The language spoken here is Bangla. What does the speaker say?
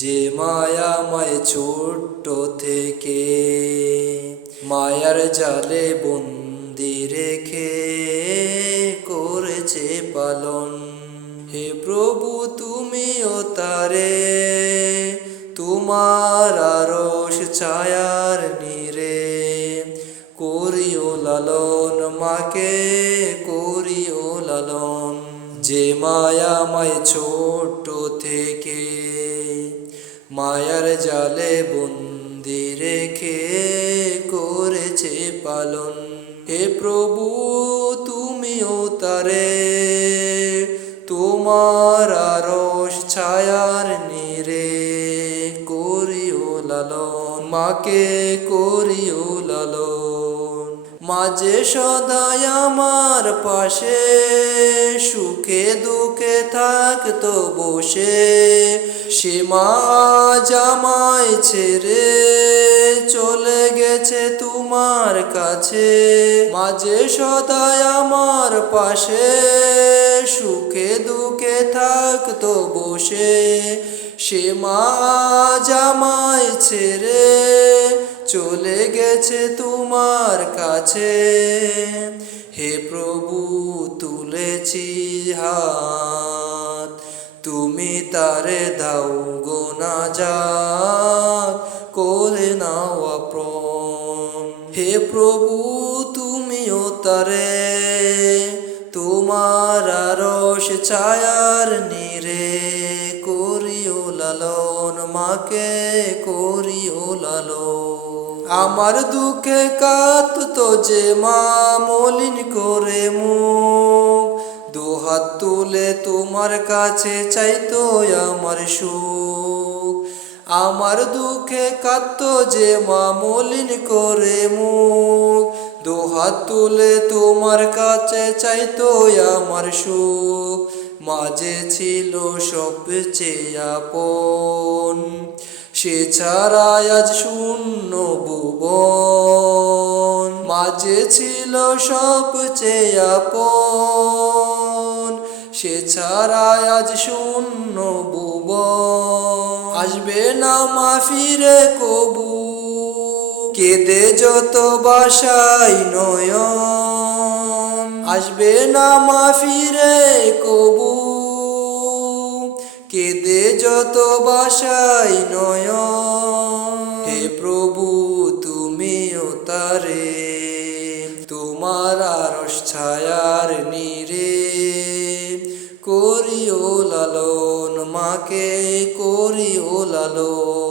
যে মায়াময় ছোট্ট থেকে মায়ার জালে বন্দি রেখে করেছে পালন। হে প্রভু তুমিও তারে তোমার আরশ ছায়ার নিরে করিও লালন, মাকে করিও লালন। যে মায়াময় ছোট্ট থেকে মায়ার জালে বন্দি রেখে করেছে পালন। হে প্রভু তুমিও তারে তোমার আরশ ছায়ার নিরে করিও লালন, মাকে করিও লালন। মাঝে সদাই আমার পাশে সুখে দুঃখে থাকতো বসে, সে মা জামাই ছেড়ে চলে গেছে তোমার কাছে। মাঝে সদাই আমার পাশে সুখে দুঃখে থাকতো বসে, সে মা জামাই ছেড়ে চলে গেছে তোমার কাছে। হে প্রভু তুলেছি হাত, তুমি তারে দাও গো নাজাত, করে নাও আপন। হে প্রভু তুমিও তারে তোমার আরশ ছায়ার নিরে করিও লালন, মাকে করিও লালন। আমার দুঃখে কাঁদতো যে মা মলিন করে মুখ, দুহাত তুলে তোমার কাছে চাইতো আমার সুখ। আমার দুঃখে কাঁদতো যে মা মলিন করে মুখ, দুহাত তুলে তোমার কাছে চাইতো আমার সুখ। মাঝে ছিল সবচেয়ে আপন, সে ছাড়া আজ শূন্য ভুবন। মাঝে ছিল সবচেয়ে আপন, সে ছাড়া আজ শূন্য ভুবন। আসবে না মা ফিরে কবু, কেঁদে যত বাসাই নয়ন। আসবে না মা ফিরে কবু, কেঁদে যত বাসাই নয়ন। হে প্রভু তুমিও তারে তোমার আরশ ছায়ার নিরে করিও লালন, মাকে করিও লালন।